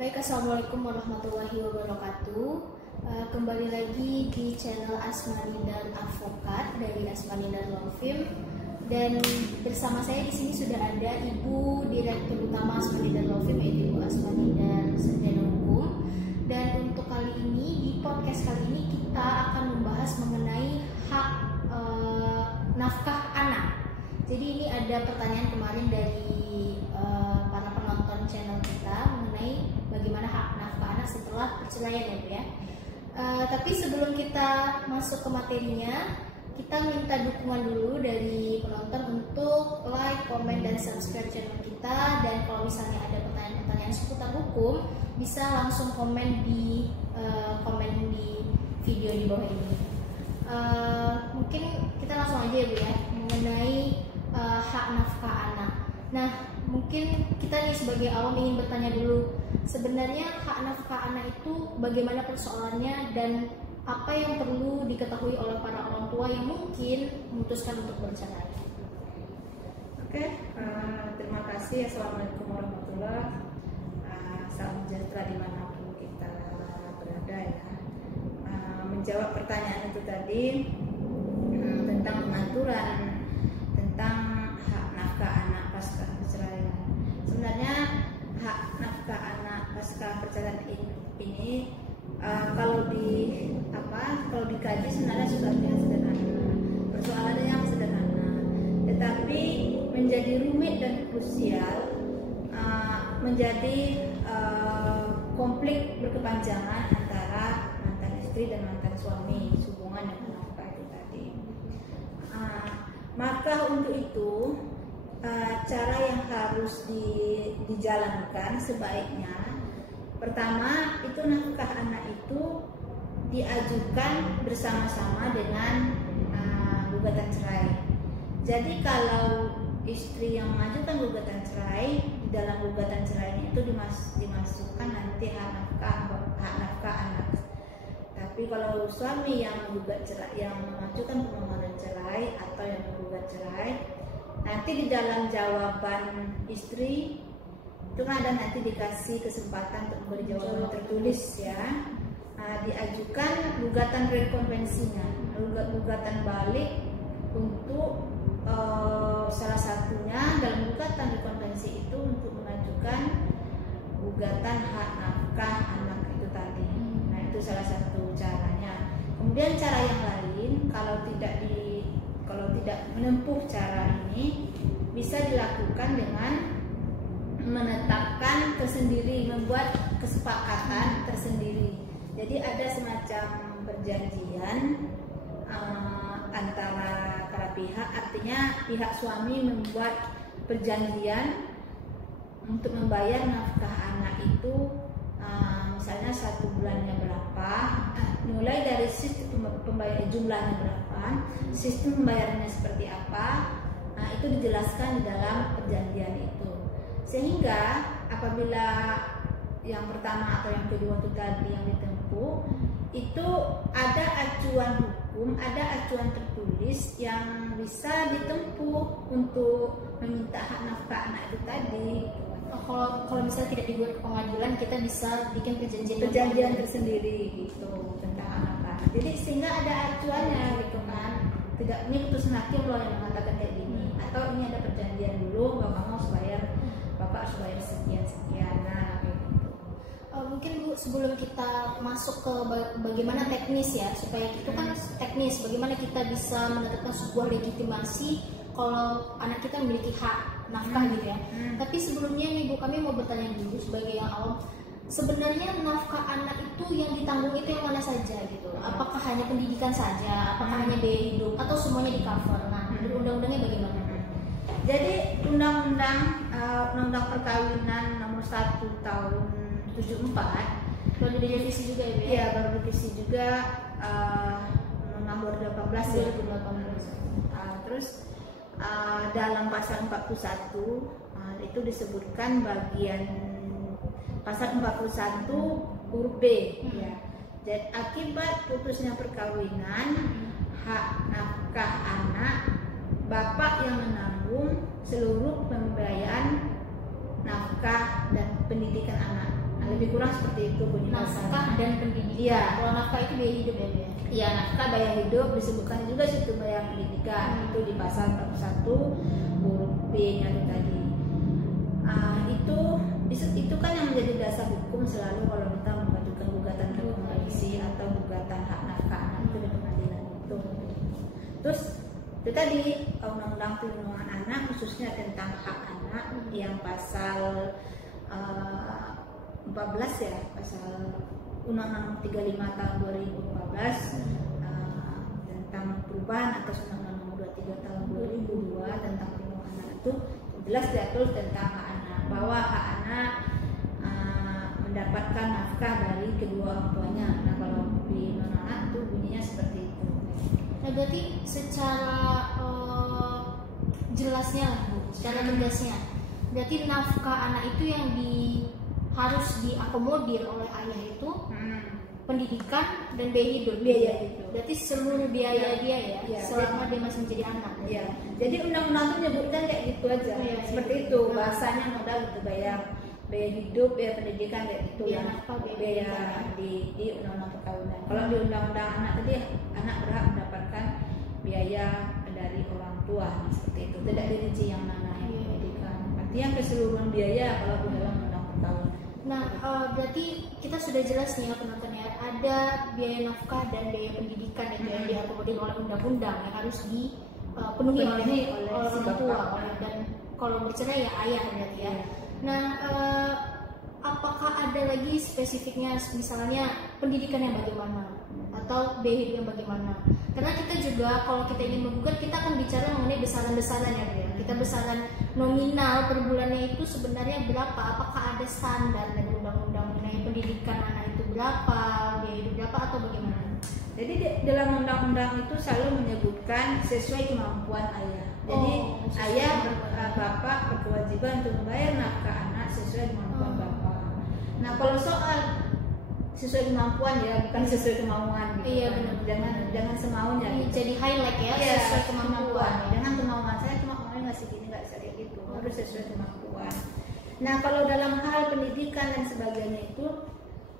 Baik, Assalamualaikum warahmatullahi wabarakatuh. Kembali lagi di channel Asmani dan Advokat dari Asmani dan Law Firm. Dan bersama saya di sini sudah ada Ibu Direktur Utama Asmani dan Law Firm, yaitu Ibu Asmani dan Sarjana Hukum. Dan untuk kali ini, di podcast kali ini kita akan membahas mengenai hak nafkah anak. Jadi ini ada pertanyaan kemarin dari para penonton channel kita mengenai bagaimana hak nafkah anak setelah perceraian, ya Bu ya. Tapi sebelum kita masuk ke materinya, kita minta dukungan dulu dari penonton untuk like, komen, dan subscribe channel kita. Dan kalau misalnya ada pertanyaan-pertanyaan seputar hukum, bisa langsung komen di video di bawah ini. Mungkin kita langsung aja ya Bu ya, mengenai hak nafkah anak. Nah, mungkin kita nih sebagai awam ingin bertanya dulu, sebenarnya hak nafkah anak itu bagaimana persoalannya dan apa yang perlu diketahui oleh para orang tua yang mungkin memutuskan untuk bercerai? Oke, terima kasih. Assalamualaikum warahmatullahi wabarakatuh. Salam sejahtera dimanapun kita berada ya. Menjawab pertanyaan itu tadi tentang pengaturan tentang hak nafkah anak pasca perceraian. Sebenarnya hak nafkah anak pasca perceraian ini kalau dikaji sebenarnya sebenarnya sederhana, persoalannya yang sederhana, tetapi menjadi rumit dan krusial, menjadi konflik berkepanjangan antara mantan istri dan mantan suami sehubungan dengan nafkah itu tadi. Maka untuk itu cara yang harus dijalankan sebaiknya, pertama itu nafkah anak itu diajukan bersama-sama dengan gugatan cerai. Jadi kalau istri yang mengajukan gugatan cerai, di dalam gugatan cerai itu dimasukkan nanti hak nafkah anak. Tapi kalau suami yang menggugat cerai, yang mengajukan permohonan cerai atau yang menggugat cerai, nanti di dalam jawaban istri itu kan ada nanti dikasih kesempatan untuk memberi jawaban tertulis ya. Diajukan gugatan rekonvensinya, gugatan balik untuk salah satunya dalam gugatan rekonvensi itu untuk mengajukan gugatan hak nafkah anak itu tadi. Nah, itu salah satu caranya. Kemudian cara yang lain, kalau tidak menempuh cara ini, bisa dilakukan dengan menetapkan tersendiri, membuat kesepakatan tersendiri. Jadi ada semacam perjanjian antara para pihak, artinya pihak suami membuat perjanjian untuk membayar nafkah anak itu, misalnya 1 bulannya berapa, mulai dari sistem pembayaran jumlahnya berapa, sistem pembayarannya seperti apa, itu dijelaskan di dalam perjanjian itu. Sehingga apabila yang pertama atau yang kedua itu tadi yang ditempuh, itu ada acuan hukum, ada acuan tertulis yang bisa ditempuh untuk meminta hak nafkah anak itu tadi. Kalau misalnya tidak dibuat ke pengadilan, kita bisa bikin perjanjian tersendiri gitu tentang hak nafkah. Jadi sehingga ada acuannya gitu kan. Tidak, ini putusan hakim loh yang mengatakan kayak gini, atau ini ada perjanjian dulu bahwa bapak harus bayar sekian. Nah, kayak gitu. Mungkin Bu, sebelum kita masuk ke bagaimana teknis ya, supaya itu kan teknis, bagaimana kita bisa menetapkan sebuah legitimasi kalau anak kita memiliki hak nafkah gitu ya. Tapi sebelumnya nih Bu, kami mau bertanya dulu sebagai yang awam, sebenarnya nafkah anak itu yang ditanggung itu yang mana saja gitu? Apakah hanya pendidikan saja, apakah hanya biaya hidup, atau semuanya di cover? Nah, undang-undangnya bagaimana? Jadi undang-undang perkawinan nomor 1 tahun 74 baru direvisi juga ya Bu? Iya, baru direvisi juga nomor 18 ya. 2018. Terus dalam pasal 41 itu disebutkan bagian pasal 41 huruf B ya. Jadi akibat putusnya perkawinan, hak nafkah anak, bapak yang menanggung seluruh pembiayaan nafkah dan pendidikan anak. lebih kurang seperti itu bunyi Nafkah dasarnya. dan pendidikan. Iya. Kalau nafkah itu biaya hidup ya, Bu, ya? Iya, nafkah biaya hidup disebutkan juga situ biaya pendidikan itu di pasal 41 huruf B-nya itu tadi. Itu kan yang menjadi dasar hukum selalu kalau kita mengajukan gugatan rekomendasi atau gugatan hak nafkah anak itu di pengadilan itu. Terus itu tadi undang-undang perlindungan anak khususnya tentang hak anak yang pasal 14 ya, pasal Undang-Undang 35 tahun 2014 tentang perubahan atas Undang-Undang nomor 23 tahun 2002 tentang perlindungan anak itu jelas diatur tentang hak anak, bahwa hak anak mendapatkan nafkah dari kedua orang tuanya. Nah kalau di anak itu bunyinya seperti itu. Nah berarti secara jelasnya lah Bu, secara tegasnya, berarti nafkah anak itu yang harus diakomodir oleh ayah itu pendidikan dan biaya hidup. Berarti seluruh biaya dia ya, selama dia masih menjadi anak. Iya. Jadi undang-undang itu menyebutkan kayak gitu aja. Seperti itu bahasanya modal untuk biaya hidup, biaya pendidikan kayak gitu ya. Biaya di undang-undang perkawinan. Kalau di undang-undang anak tadi anak berhak mendapatkan biaya dari orang tua seperti itu. Tidak dirinci yang mana yang pendidikan. Artinya keseluruhan biaya kalau di dalam undang perkawinan. Nah, berarti kita sudah jelas nih ya penonton ya, ada biaya nafkah dan biaya pendidikan itu yang diakomodir oleh undang-undang yang harus dipenuhi oleh orang tua, dan kalau bercerai ya ayah berarti ya. Nah, apakah ada lagi spesifiknya misalnya pendidikan yang bagaimana atau biaya hidup yang bagaimana? Karena kita juga kalau kita ingin menggugat kita akan bicara mengenai besaran-besaran ya, kita besaran nominal per bulannya itu sebenarnya berapa? Apakah ada standar dari undang-undang mengenai pendidikan anak itu berapa, biaya hidup berapa atau bagaimana? Jadi dalam undang-undang itu selalu menyebutkan sesuai kemampuan ayah. Jadi bapak berkewajiban untuk membayar nafkah anak sesuai kemampuan bapak. Nah kalau soal sesuai kemampuan ya, bukan sesuai kemauan gitu. Iya benar. Jangan semaunya. Gitu. Jadi highlight ya, sesuai kemampuan. Dengan kemauan saya cuma maunya nggak segini, nggak bisa kayak gitu. Harus sesuai kemampuan. Nah kalau dalam hal pendidikan dan sebagainya itu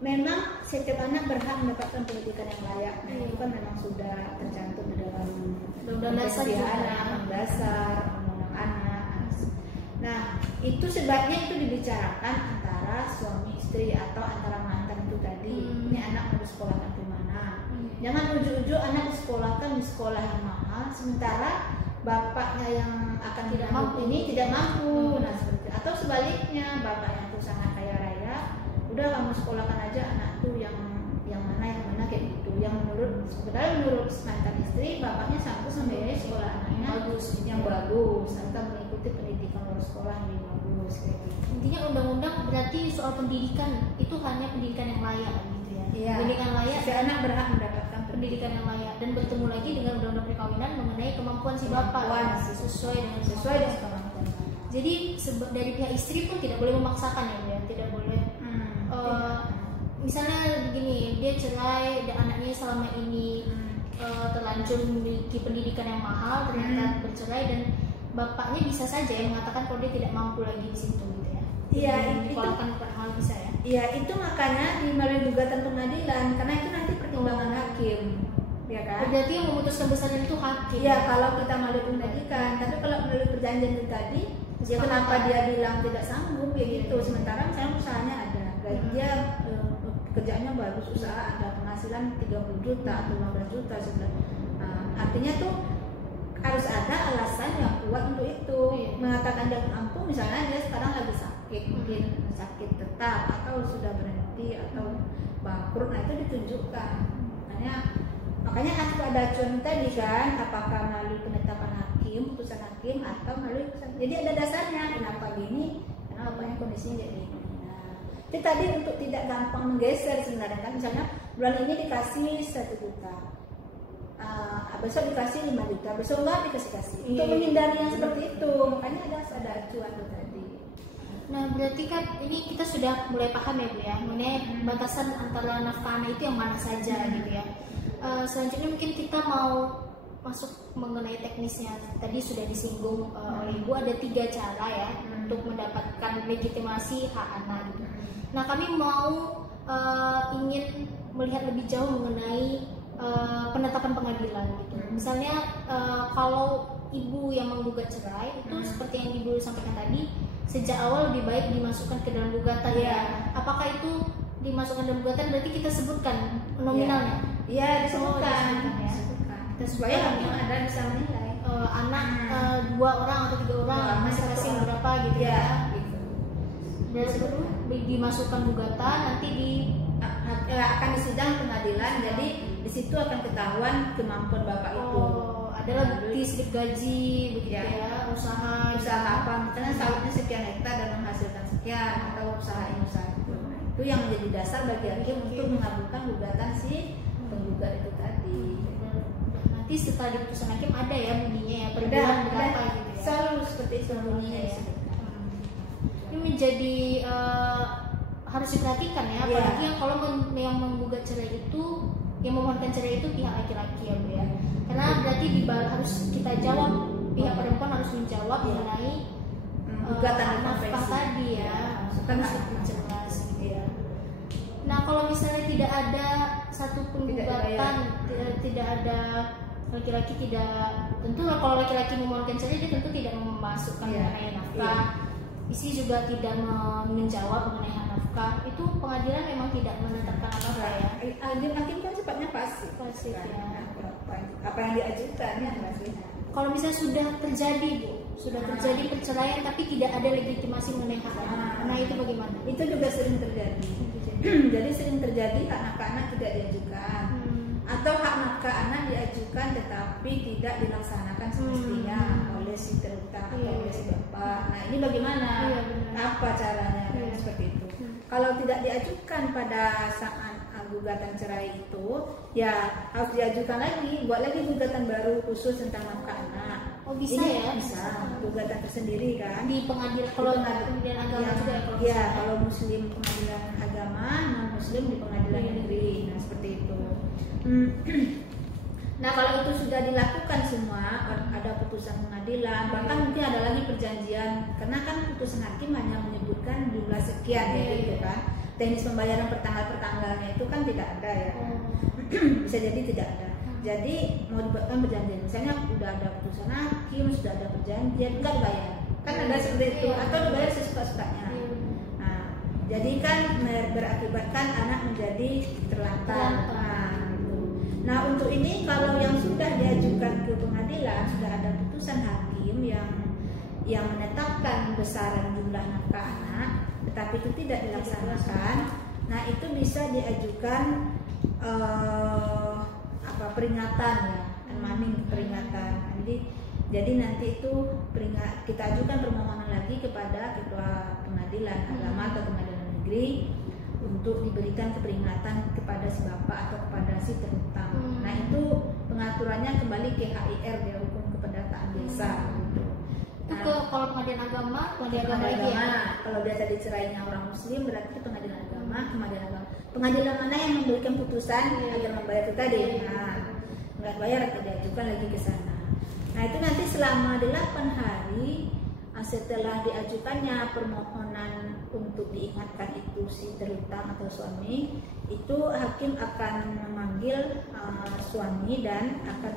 memang setiap anak berhak mendapatkan pendidikan yang layak. Nah, itu kan memang sudah tercantum di dalam undang-undang dasar, undang-undang anak. Nah, itu sebaiknya itu dibicarakan antara suami istri atau antara mantan itu tadi. Ini anak mau disekolahkan di mana? Jangan ujuk-ujuk anak disekolahkan di sekolah yang mahal, sementara bapaknya yang akan tidak mampu ini tidak mampu. Nah, seperti itu. Atau sebaliknya, bapak yang tuh sangat kaya raya, udah kamu sekolahkan aja anak tuh yang mana kayak gitu. Yang menurut mantan istri, bapaknya sanggup membiayai sekolah anaknya yang bagus atau mengikuti pendidikan luar sekolah yang lebih bagus kayak gitu. Intinya undang-undang berarti soal pendidikan itu hanya pendidikan yang layak gitu ya. Iya. Pendidikan layak, si anak berhak mendapatkan pendidikan yang layak, dan bertemu lagi dengan undang-undang perkawinan mengenai kemampuan si bapak sesuai dengan kemampuan. Jadi dari pihak istri pun tidak boleh memaksakan ya, tidak boleh. Misalnya begini, dia cerai dan anaknya selama ini terlanjur memiliki pendidikan yang mahal, ternyata bercerai dan bapaknya bisa saja ya mengatakan kalau dia tidak mampu lagi di situ gitu ya. Iya, itu hal bisa ya. Iya, itu makanya melalui gugatan pengadilan, karena itu nanti pertimbangan hakim, ya kan? Berarti yang memutuskan besaran itu hakim. Iya, kalau kita melalui pendidikan, tapi kalau melalui perjanjian itu tadi, ya kenapa dia bilang tidak sanggup ya gitu. Sementara misalnya usahanya ada, dia kerjanya bagus, usaha ada penghasilan 30 juta atau 15 juta sebenarnya. Artinya tuh harus ada alasan yang kuat untuk itu. Mengatakan dia mampu, misalnya dia sekarang lagi sakit, mungkin sakit tetap atau sudah berhenti atau bangkrut, nah itu ditunjukkan. Makanya harus ada acuan tadi kan, apakah melalui penetapan hakim, putusan hakim atau melalui putusan. Jadi ada dasarnya kenapa gini, karena bapaknya kondisinya kayak gini. Itu tadi untuk tidak gampang menggeser sebenarnya kan, misalnya bulan ini dikasih 1 juta, besok dikasih 5 juta, besok enggak dikasih. Untuk menghindari yang seperti itu, makanya ada acuan itu tadi. Nah berarti kan ini kita sudah mulai paham ya Bu ya, mengenai batasan antara nafkah anak itu yang mana saja gitu ya. Selanjutnya mungkin kita mau masuk mengenai teknisnya. Tadi sudah disinggung oleh Ibu ada 3 cara ya untuk mendapatkan legitimasi hak anak gitu. Nah, kami mau ingin melihat lebih jauh mengenai penetapan pengadilan gitu. Misalnya kalau ibu yang menggugat cerai itu seperti yang ibu sampaikan tadi, sejak awal lebih baik dimasukkan ke dalam gugatan ya. Apakah itu dimasukkan dalam gugatan berarti kita sebutkan nominalnya? Iya, disebutkan. Kita Supaya hakim ada bisa menilai anak 2 orang atau 3 orang masing-masing berapa gitu ya. Gitu. Dan sebelum dimasukkan gugatan nanti akan disidang pengadilan, jadi di situ akan ketahuan kemampuan bapak itu. Adalah bukti slip gaji begitu ya, usaha apa, misalnya sawitnya sekian hektar dan menghasilkan sekian, atau usaha itu. Nah, itu yang menjadi dasar bagi hakim untuk mengabulkan gugatan si penggugat itu tadi. Nanti setelah diputuskan hakim ada ya bunyinya ya, per bulan berapa gitu ya. Selalu seperti itu bunyinya ya. Ini menjadi harus diperhatikan ya, apalagi yang kalau yang menggugat cerai itu, yang memohonkan cerai itu pihak laki-laki ya Bu ya. Karena berarti harus kita jawab, pihak perempuan harus menjawab mengenai gugatan nafkah tadi ya, harus lebih jelas gitu ya. Nah, kalau misalnya tidak ada satupun gugatan, tidak ada laki-laki tentu kalau laki-laki memohonkan cerai dia tentu tidak memasukkan mengenai nafkah. Istri juga tidak menjawab mengenai hak nafkah. Itu pengadilan memang tidak menetapkan apa-apa ya. Hakim kan sifatnya pasif ya. Apa yang diajukan ya pasif. Kalau misalnya sudah terjadi Bu, sudah terjadi perceraian tapi tidak ada legitimasi mengenai hak anak, nah itu bagaimana? Itu juga sering terjadi. Jadi sering terjadi hak nafkah anak tidak diajukan, atau hak nafkah anak diajukan tetapi tidak dilaksanakan semestinya oleh si terutang atau oleh si bapak. Nah ini bagaimana? Apa caranya? Seperti itu. Kalau tidak diajukan pada saat gugatan cerai itu, ya harus diajukan lagi, buat lagi gugatan baru khusus tentang nafkah anak. Oh bisa ini ya? Bisa, gugatan tersendiri kan? Di pengadilan, kalau pengadilan agama juga ya? Iya, kalau Muslim pengadilan agama, non Muslim di pengadilan negeri. Nah seperti itu. Nah kalau itu sudah dilakukan semua, ada putusan pengadilan, bahkan mungkin ada lagi perjanjian, karena kan putusan hakim hanya menyebutkan jumlah sekian ya gitu kan. Teknis pembayaran pertanggal-pertanggalnya itu kan tidak ada ya. Bisa jadi tidak ada. Jadi mau dibuatkan perjanjian, misalnya sudah ada putusan hakim, sudah ada perjanjian, enggak dibayar. Kan ada seperti itu, atau dibayar sesuka-sukanya. Nah, jadi kan berakibatkan anak menjadi terlantar. Nah, untuk ini kalau yang sudah diajukan ke pengadilan, sudah ada putusan hakim yang menetapkan besaran jumlah nafkah anak, tetapi itu tidak dilaksanakan. Nah, itu bisa diajukan peringatan ya, maning peringatan. Jadi nanti itu kita ajukan permohonan lagi kepada ketua pengadilan agama atau pengadilan negeri untuk diberikan peringatan kepada si bapak atau kepada si terutang. Nah itu pengaturannya kembali ke HIR ya, hukum kependataan desa. Gitu. Itu kalau pengadilan agama lagi ya. Kalau biasa dicerainya orang Muslim berarti itu pengadilan agama, pengadilan mana yang memberikan putusan agar membayar itu tadi. Nah, nggak bayar atau diajukan lagi ke sana. Nah itu nanti selama 8 hari setelah diajukannya permohonan untuk diingatkan itu si terutang atau suami, itu hakim akan memanggil suami dan akan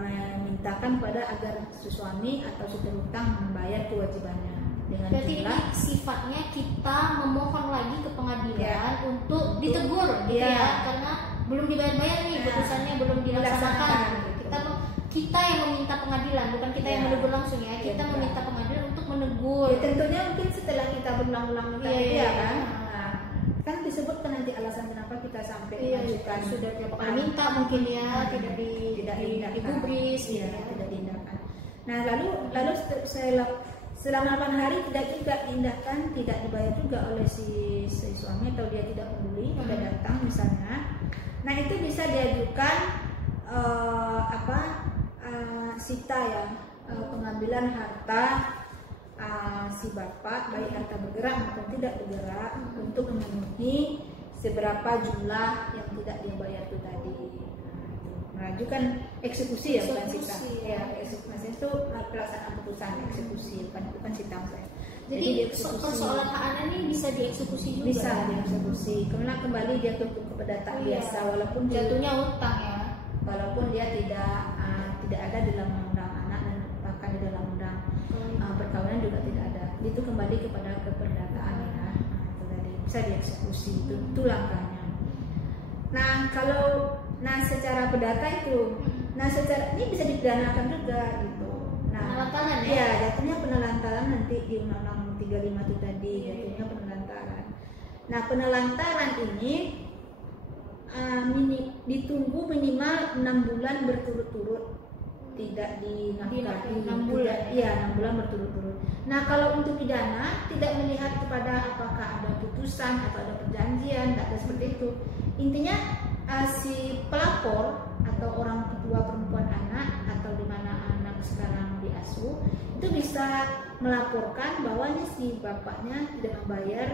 memintakan pada agar si suami atau si terutang membayar kewajibannya dengan berarti jumlah. Ini sifatnya kita memohon lagi ke pengadilan untuk ditegur gitu ya, karena belum dibayar-bayar nih, putusannya belum dilaksanakan. Kita yang meminta pengadilan, bukan kita yang menegur langsung ya. Kita meminta pengadilan untuk menegur. Ya, tentunya mungkin setelah kita berulang-ulang minta dia kan. Nah, kan disebutkan nanti alasan kenapa kita sampai mengajukan. Sudah berapa minta mungkin ya, tidak digubris, tidak diindahkan. Nah, lalu selama 8 hari tidak juga diindahkan, tidak dibayar juga oleh si suami atau dia tidak peduli, tidak datang misalnya. Nah, itu bisa diajukan sita ya, pengambilan harta si bapak, baik harta bergerak maupun tidak bergerak, untuk memenuhi seberapa jumlah yang tidak dia bayar itu tadi. Mengajukan eksekusi ya, bukan sita. Ya, eksekusi itu pelaksanaan putusan eksekusi, bukan sita saya. Jadi persoalan hak anak ini bisa dieksekusi juga. Bisa dieksekusi, karena kembali dia ke perdata biasa, walaupun jatuhnya utang ya. Walaupun dia tidak ada dalam undang anak dan bahkan di dalam undang perkawinan juga tidak ada. Itu kembali kepada keperdataan ya. Nah, itu tadi bisa dieksekusi, itu langkahnya. Nah kalau secara perdata itu, secara ini bisa dipidanakan juga gitu. Nah, penelantaran ya? Iya, jatuhnya penelantaran nanti di Undang-Undang 35 itu tadi, jatuhnya penelantaran. Nah, penelantaran ini ditunggu minimal 6 bulan berturut-turut, tidak dinafkahi. 6 bulan. Iya, 6 bulan berturut-turut. Nah, kalau untuk pidana tidak melihat kepada apakah ada putusan atau ada perjanjian, tidak ada seperti itu. Intinya si pelapor atau orang tua perempuan anak atau di mana anak sekarang diasuh itu bisa melaporkan bahwa si bapaknya tidak membayar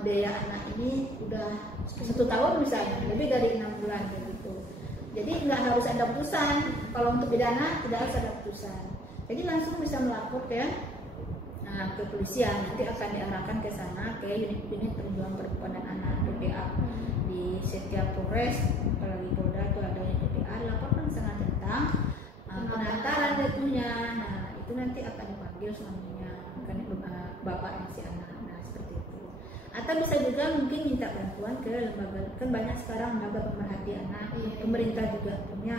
biaya anak ini udah 1 tahun misalnya, lebih dari 6 bulan gitu. Jadi nggak harus ada putusan. Kalau untuk pidana tidak harus ada putusan. Jadi langsung bisa melapor ke kepolisian, nanti akan diarahkan ke sana ke unit perlindungan perempuan dan anak PPA. Di setiap Polres, apalagi Polda itu ada yang PPA, laporkan sana tentang penelantaran jatuhnya. Nah itu nanti akan dipanggil suaminya, akan bapaknya si anak. Nah seperti itu. Atau bisa juga mungkin minta bantuan ke lembaga, kan banyak sekarang lembaga pemerhati anak. Pemerintah juga punya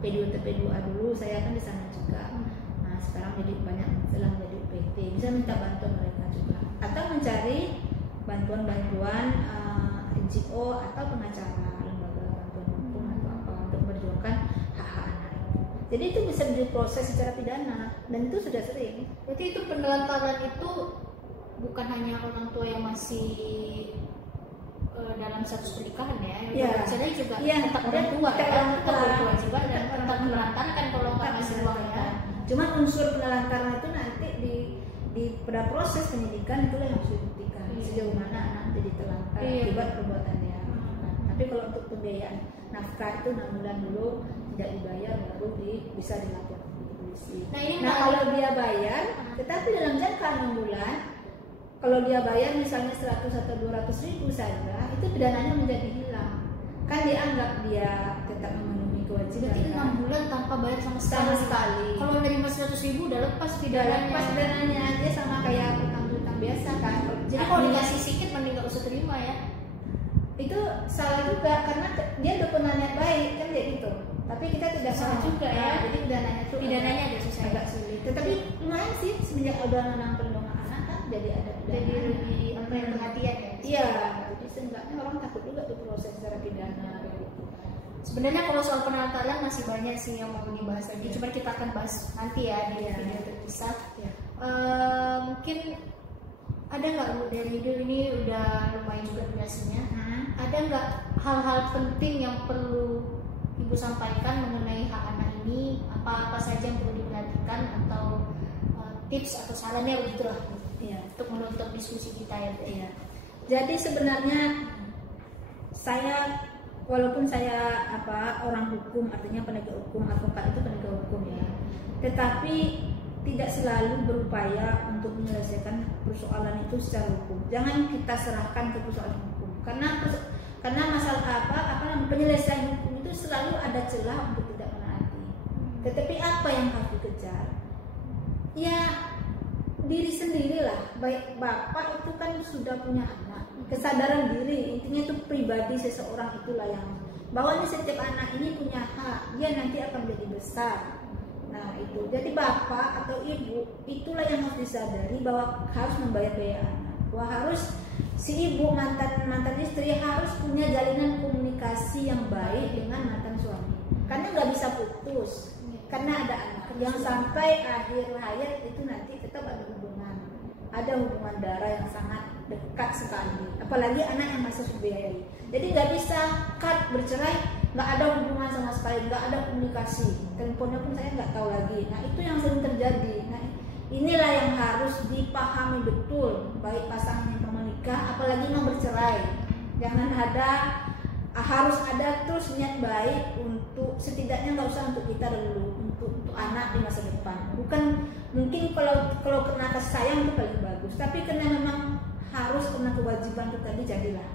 P2TP2A dulu, saya kan di sana juga. Nah sekarang jadi banyak setelah menjadi UPT, bisa minta bantuan mereka juga. Atau mencari bantuan-bantuan NGO atau pengacara, lembaga bantuan hukum atau apa untuk memperjuangkan hak-hak anak itu. Jadi itu bisa diproses secara pidana dan itu sudah sering. Berarti itu penelantaran itu bukan hanya orang tua yang masih dalam status pernikahan ya, jadi juga tetap orang tua juga dan tetap menelantarkan kalau nggak masih luang ya. Cuma unsur penelantaran itu nanti pada proses penyidikan itulah yang harus dibuktikan sejauh mana anak jadi telantar akibat perbuatan dia. Tapi kalau untuk pembiayaan nafkah itu 6 bulan dulu tidak dibayar baru bisa dilaporkan ke polisi. Nah kalau dia bayar, tetapi dalam jangka 6 bulan, kalau dia bayar misalnya 100 atau 200 ribu saja, itu pidananya menjadi hilang. Kan dianggap dia tetap memenuhi kewajiban. Jadi 6 bulan tanpa bayar sama sekali. Kalau nerima 100 ribu udah lepas pidananya. Lepas pidananya aja sama kayak utang-utang biasa kan. Jadi kalau dikasih sedikit mending nggak usah terima ya. Itu salah juga karena dia udah pernah niat baik kan kayak gitu. Tapi kita tidak salah juga ya. Jadi pidananya agak susah, agak sulit. Tetapi lumayan sih semenjak undang-undang perlindungan anak kan jadi ada pidana. Jadi lebih perhatian ya. Iya. Jadi seenggaknya orang takut juga diproses secara pidana gitu. Sebenarnya kalau soal penelantaran masih banyak sih yang mau dibahas lagi. Cuma kita akan bahas nanti ya di video terpisah. Mungkin ada nggak Bu dari video ini udah lumayan juga durasinya. Ada nggak hal-hal penting yang perlu Ibu sampaikan mengenai hak anak ini? Apa saja yang perlu diperhatikan atau tips atau sarannya begitulah untuk menutup diskusi kita ya. Jadi sebenarnya saya walaupun saya orang hukum, artinya penegak hukum, advokat itu penegak hukum ya, tetapi tidak selalu berupaya untuk menyelesaikan persoalan itu secara hukum. Jangan kita serahkan ke persoalan hukum, karena masalah penyelesaian hukum itu selalu ada celah untuk tidak menaati. Tetapi apa yang harus dikejar? Ya diri sendirilah. Baik bapak itu kan sudah punya anak, kesadaran diri, intinya itu pribadi seseorang itulah yang bahwa setiap anak ini punya hak, dia nanti akan menjadi besar. Nah itu, jadi bapak atau ibu itulah yang harus disadari bahwa harus membayar biaya anak, bahwa harus si ibu mantan istri harus punya jalinan komunikasi yang baik dengan mantan suami, karena nggak bisa putus, karena ada anak. Yang sampai akhir hayat itu nanti tetap ada hubungan darah yang sangat dekat sekali, apalagi anak yang masih dibiayai. Jadi nggak bisa cut, bercerai, nggak ada hubungan sama sekali, nggak ada komunikasi, teleponnya pun saya nggak tahu lagi. Nah itu yang sering terjadi. Nah inilah yang harus dipahami betul, baik pasangan yang mau menikah apalagi mau bercerai. Jangan harus ada terus niat baik untuk setidaknya, nggak usah untuk kita dulu, untuk anak di masa depan. Mungkin kalau kena kasih sayang itu paling bagus, tapi karena memang harus kena kewajiban itu tadi, jadilah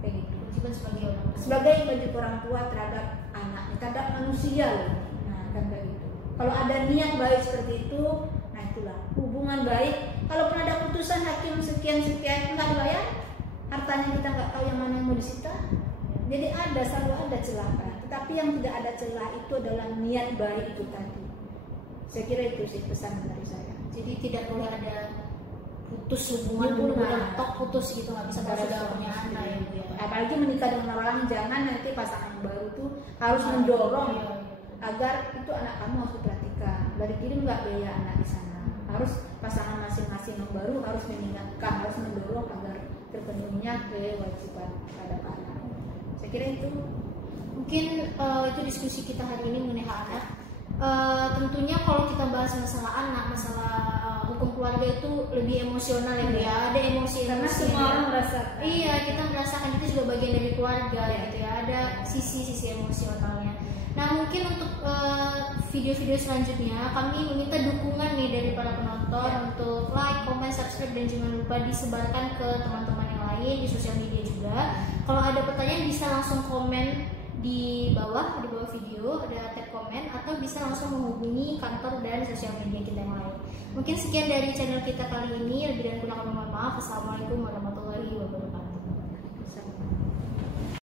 kayak gitu. Kewajiban sebagai orang tua. Sebagai wajib orang tua terhadap anaknya, terhadap manusia loh. Nah kan kayak gitu. Kalau ada niat baik seperti itu, nah itulah hubungan baik. Kalaupun ada putusan hakim sekian nggak dibayar, hartanya kita nggak tahu yang mana yang mau disita. Jadi selalu ada celah. Tetapi yang tidak ada celah itu adalah niat baik itu tadi. Saya kira itu sih pesan dari saya. Jadi tidak boleh ada putus hubungan dulu, tok putus gitu, nggak bisa kalau sudah punya anak ya Bu ya. Apalagi menikah dengan orang, jangan nanti pasangan yang baru itu harus mendorong agar itu anak kamu harus diperhatikan. Dari kirim nggak biaya anak di sana. Harus pasangan masing-masing yang baru harus mengingatkan, harus mendorong agar terpenuhinya kewajiban pada anak. Saya kira itu mungkin itu diskusi kita hari ini mengenai hak anak. Tentunya kalau kita bahas masalah anak, masalah hukum keluarga itu lebih emosional ya Bu ya. Ada emosi karena semua orang merasakan. Iya, kita merasakan, itu juga bagian dari keluarga gitu ya. Ada sisi emosionalnya. Nah mungkin untuk video-video selanjutnya kami meminta dukungan nih dari para penonton untuk like, comment, subscribe, dan jangan lupa disebarkan ke teman-teman yang lain di sosial media juga. Kalau ada pertanyaan bisa langsung komen di bawah video, ada tab komen, atau bisa langsung menghubungi kantor dan sosial media kita yang lain. Mungkin sekian dari channel kita kali ini, lebih dan kurang kami mohon maaf. Assalamualaikum warahmatullahi wabarakatuh.